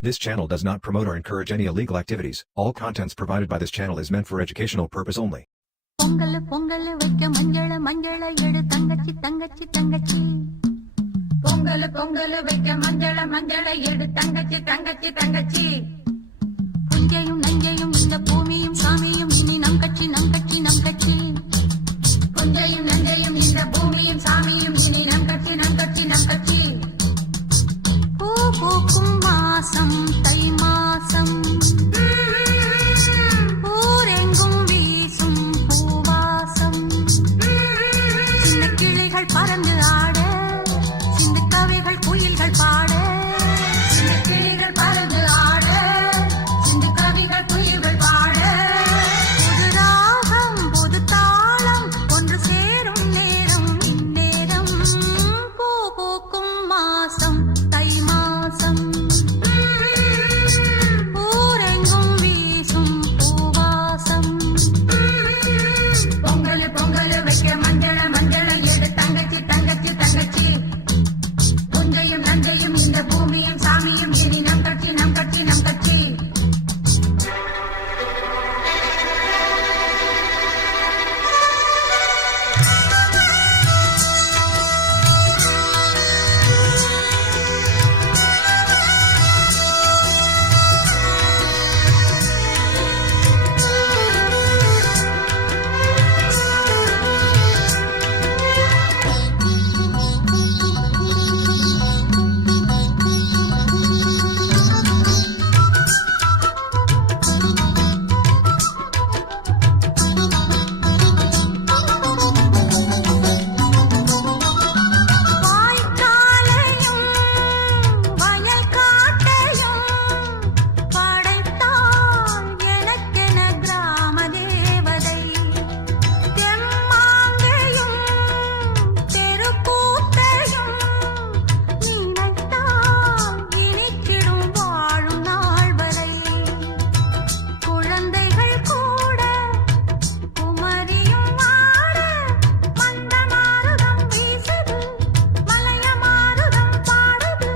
This channel does not promote or encourage any illegal activities. All contents provided by this channel is meant for educational purpose only. Pongal Pongal வைக்க மஞ்சள மஞ்சள எடு தங்கச்சி தங்கச்சி தங்கச்சி. பொங்கல் பொங்கல் வைக்க மஞ்சள மஞ்சள எடு தங்கச்சி தங்கச்சி தங்கச்சி. புஞ்சையும் நஞ்சையும் இந்த பூமியும் சாமியும் இனி நம் கட்சி நம் கட்சி நம் கட்சி. புஞ்சையும் நஞ்சையும் இந்த பூமியும் சாமியும் இனி நம் கட்சி நம் கட்சி நம் கட்சி. பூ பூக்கும் மாசம் தை மாசம், ஊரெங்கும் வீசும் பூவாசம். சின்ன கிளிகள் பறந்து ஆட, சிந்து கவிகள் குயில்கள் பாட. சின்ன கிளிகள் பறந்து ஆட, சிந்து கவிகள் குயில்கள் பாட. புது ராகம் புது தாளம் ஒன்று சேரும் நேரம் இந்நேரம். பூ பூக்கும் மாசம் தை மாசம், ஊரெங்கும் வீசும் பூவாசம். பொங்கல் பொங்கல் வைக்க மஞ்சள மஞ்சள எடு தங்கச்சி தங்கச்சி தங்கச்சி. புஞ்சையும் நஞ்சையும் இந்த பூமியும் சாமியும் இனி நம் கட்சி நம் கட்சி நம் கட்சி. வாய்க்காலையும் வயல் காட்டையும் படைத்தாள் எனக்கென கிராம தேவதை. தெம்மாங்கையும் தெருக்கூத்தையும் நினைத்தால் இனிக்கிடும் வாழும் நாள் வரை. குழந்தைகள் கூட குமரியும் ஆட, மந்த மாருதம் வீசுது மலைய மாருதம் பாடுது.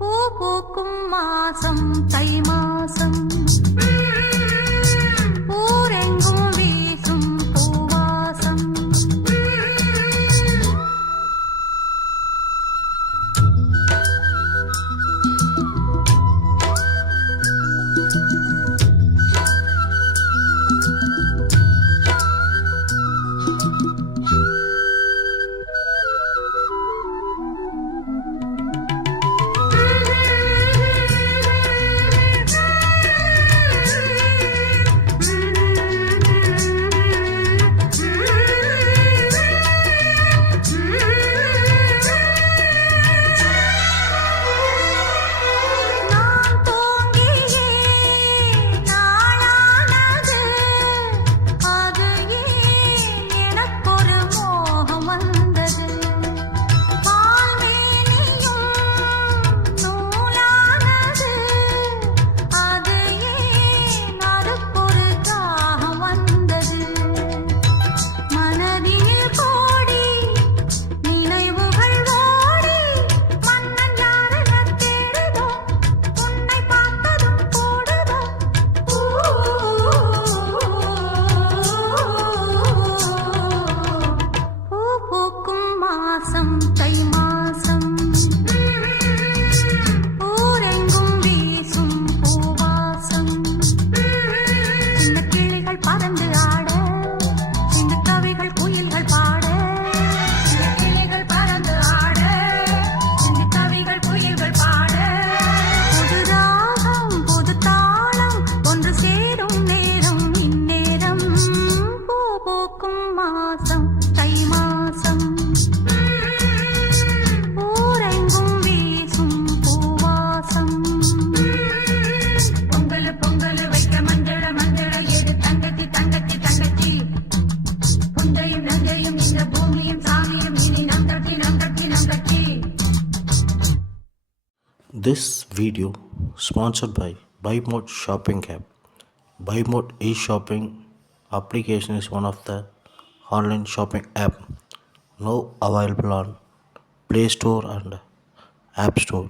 பூ பூக்கும் மாசம் தை மாசம், ஊரெங்கும் வீசும் பூவாசம். நான் தூங்கியே நாளானது, அது ஏன் எனக்கொரு மோகம் வந்தது. பால்மேனியும் நூலானது, அது ஏன் அதுக்கொரு தாகம் வந்தது. மனதில் கோடி நினைவுகள் ஓடி, மன்னன் யாரென தேடுதோ, உன்னை பார்த்ததும் கூடுதோ. பூ பூக்கும் மாசம் தை மாசம், ஊரெங்கும் வீசும் பூவாசம். சின்ன கிளிகள் பறந்து ஆட, சிந்து கவிகள் குயில்கள் பாட. சின்ன கிளிகள் பறந்து ஆட, சிந்து கவிகள் குயில்கள் பாட. புது ராகம் புது தாளம் ஒன்று சேரும் நேரம் இந்நேரம். பூ பூக்கும் மாசம் தை மாசம், ஊரெங்கும் வீசும் பூவாசம். பொங்கல் பொங்கல் வைக்க மஞ்சள மஞ்சள எடு தங்கச்சி தங்கச்சி தங்கச்சி. புஞ்சையும் நஞ்சையும் இந்த பூமியும் சாமியும் இனி நம் கட்சி நம் கட்சி நம் கட்சி. This video sponsored by BuyMode Shopping app. BuyMode e-shopping application is one of the online shopping app now available on Play Store and App Store.